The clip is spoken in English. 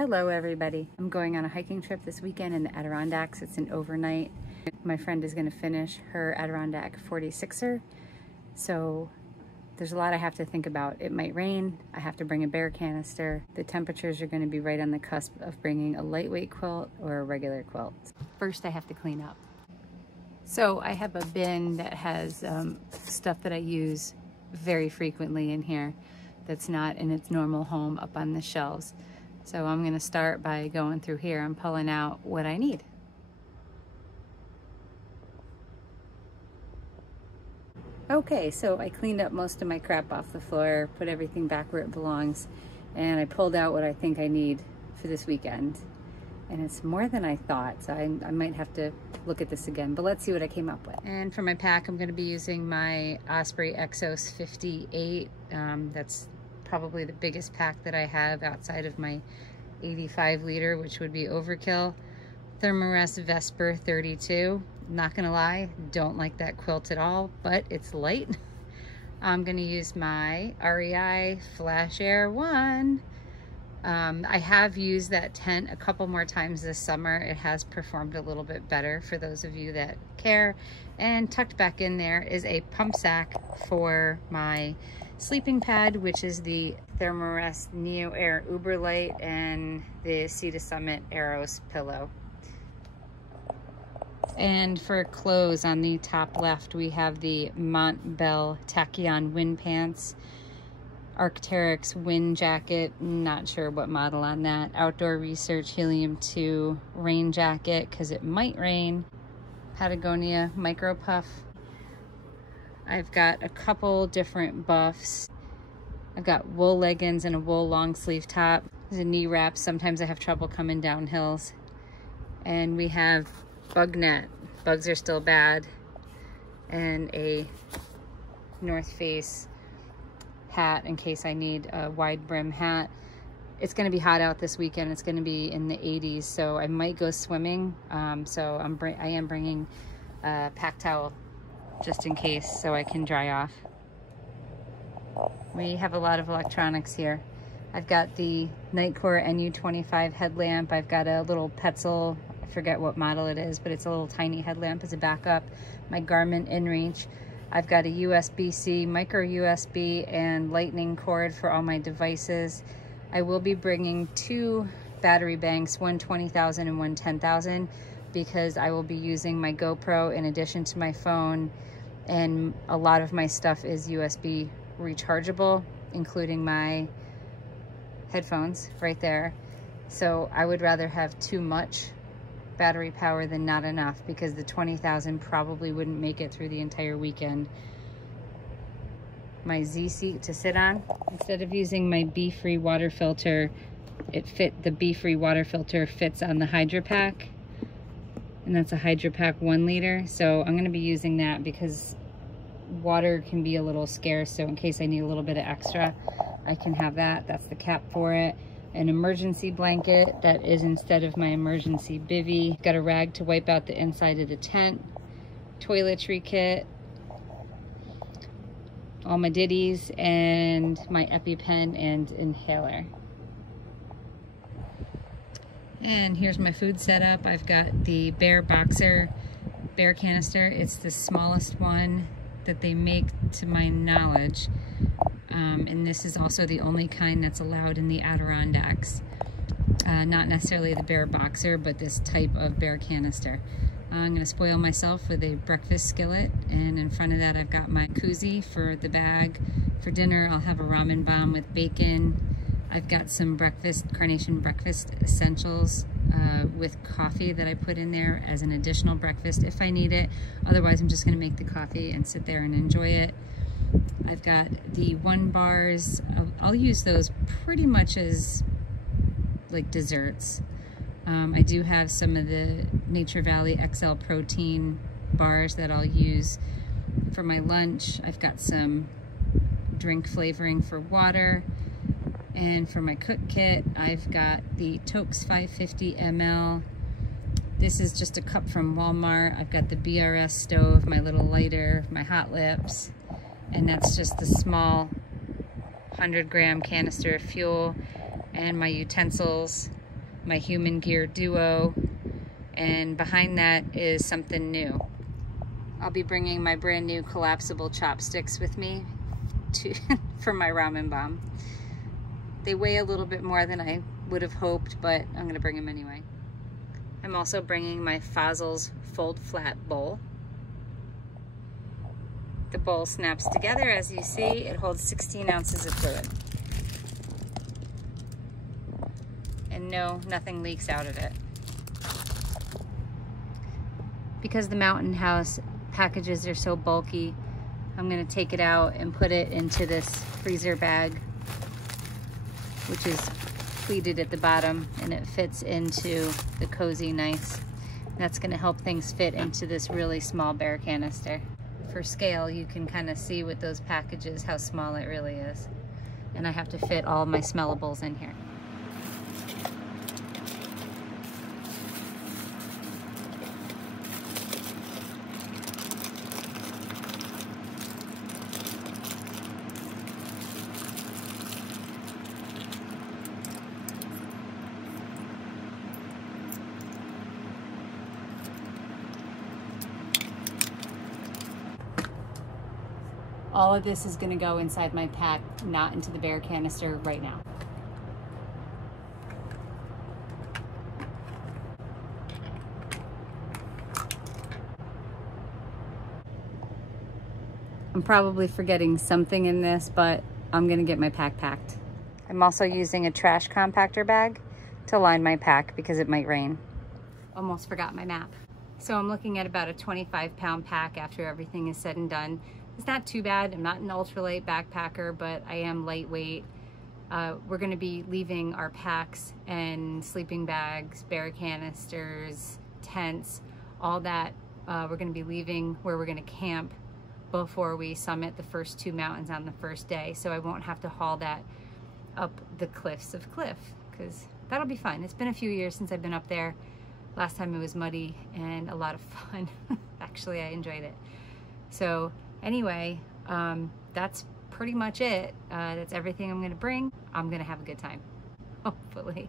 Hello everybody. I'm going on a hiking trip this weekend in the Adirondacks. It's an overnight. My friend is going to finish her Adirondack 46er. So there's a lot I have to think about. It might rain. I have to bring a bear canister. The temperatures are going to be right on the cusp of bringing a lightweight quilt or a regular quilt. First I have to clean up. So I have a bin that has stuff that I use very frequently in here that's not in its normal home up on the shelves. So I'm going to start by going through here and pulling out what I need. Okay, so I cleaned up most of my crap off the floor, put everything back where it belongs, and I pulled out what I think I need for this weekend. And it's more than I thought, so I might have to look at this again, but let's see what I came up with. And for my pack, I'm going to be using my Osprey Exos 58. That's probably the biggest pack that I have outside of my 85 liter, which would be overkill. Thermarest Vesper 32. Not gonna lie, don't like that quilt at all, but it's light. I'm gonna use my REI Flash Air 1. I have used that tent a couple more times this summer. It has performed a little bit better for those of you that care. And tucked back in there is a pump sack for my sleeping pad, which is the Thermarest Neo Air Uber Light and the Sea to Summit Aeros pillow. And for clothes, on the top left, we have the Montbell Tachyon wind pants, Arc'teryx wind jacket, not sure what model on that, Outdoor Research Helium 2 rain jacket, because it might rain, Patagonia Micro Puff. I've got a couple different buffs. I've got wool leggings and a wool long sleeve top. There's a knee wrap. Sometimes I have trouble coming down hills. And we have bug net. Bugs are still bad. And a North Face hat in case I need a wide brim hat. It's going to be hot out this weekend. It's going to be in the 80s, so I might go swimming. So I am bringing a pack towel just in case, so I can dry off. We have a lot of electronics here. I've got the Nitecore NU25 headlamp. I've got a little Petzl, I forget what model it is, but it's a little tiny headlamp as a backup. My Garmin InReach. I've got a USB-C, micro USB, and lightning cord for all my devices. I will be bringing two battery banks, one 20,000 and one 10,000, because I will be using my GoPro in addition to my phone, and a lot of my stuff is USB rechargeable, including my headphones right there. So I would rather have too much battery power than not enough, because the 20,000 probably wouldn't make it through the entire weekend. My Z seat to sit on. Instead of using my BeFree water filter, the BeFree water filter fits on the Hydra Pack, and that's a Hydra Pack 1 liter. So I'm going to be using that because water can be a little scarce, so in case I need a little bit of extra, I can have that. That's the cap for it. An emergency blanket that is instead of my emergency bivvy. Got a rag to wipe out the inside of the tent. Toiletry kit. All my ditties and my EpiPen and inhaler. And here's my food setup. I've got the Bear Boxer bear canister. It's the smallest one that they make to my knowledge. And this is also the only kind that's allowed in the Adirondacks. Not necessarily the Bear Boxer, but this type of bear canister. I'm gonna spoil myself with a breakfast skillet, and in front of that I've got my koozie for the bag. For dinner I'll have a ramen bomb with bacon. I've got some Carnation breakfast essentials with coffee that I put in there as an additional breakfast if I need it. Otherwise I'm just gonna make the coffee and sit there and enjoy it. I've got the 1 bars. I'll use those pretty much as like desserts. I do have some of the Nature Valley XL protein bars that I'll use for my lunch. I've got some drink flavoring for water. And for my cook kit, I've got the Toaks 550 ml. This is just a cup from Walmart. I've got the BRS stove, my little lighter, my hot lips, and that's just the small 100-gram canister of fuel, and my utensils my Human Gear Duo, and behind that is something new. I'll be bringing my brand new collapsible chopsticks with me for my ramen bomb. They weigh a little bit more than I would have hoped, but I'm gonna bring them anyway. I'm also bringing my Fazels fold flat bowl. The bowl snaps together, as you see. It holds 16 ounces of fluid. And no, nothing leaks out of it. Because the Mountain House packages are so bulky, I'm gonna take it out and put it into this freezer bag, which is pleated at the bottom, and it fits into the Cozy Nice. That's gonna help things fit into this really small bear canister. For scale, you can kind of see with those packages how small it really is. And I have to fit all my smellables in here. All of this is going to go inside my pack, not into the bear canister right now. I'm probably forgetting something in this, but I'm going to get my pack packed. I'm also using a trash compactor bag to line my pack because it might rain. Almost forgot my map. So I'm looking at about a 25-pound pack after everything is said and done. It's not too bad. I'm not an ultralight backpacker, but I am lightweight. We're going to be leaving our packs and sleeping bags, bear canisters, tents, all that. We're going to be leaving where we're going to camp before we summit the first 2 mountains on the first day. So I won't have to haul that up the cliffs of Cliff, because that'll be fun. It's been a few years since I've been up there. Last time it was muddy and a lot of fun. Actually, I enjoyed it. So anyway, that's pretty much it. That's everything I'm gonna bring. I'm gonna have a good time, hopefully.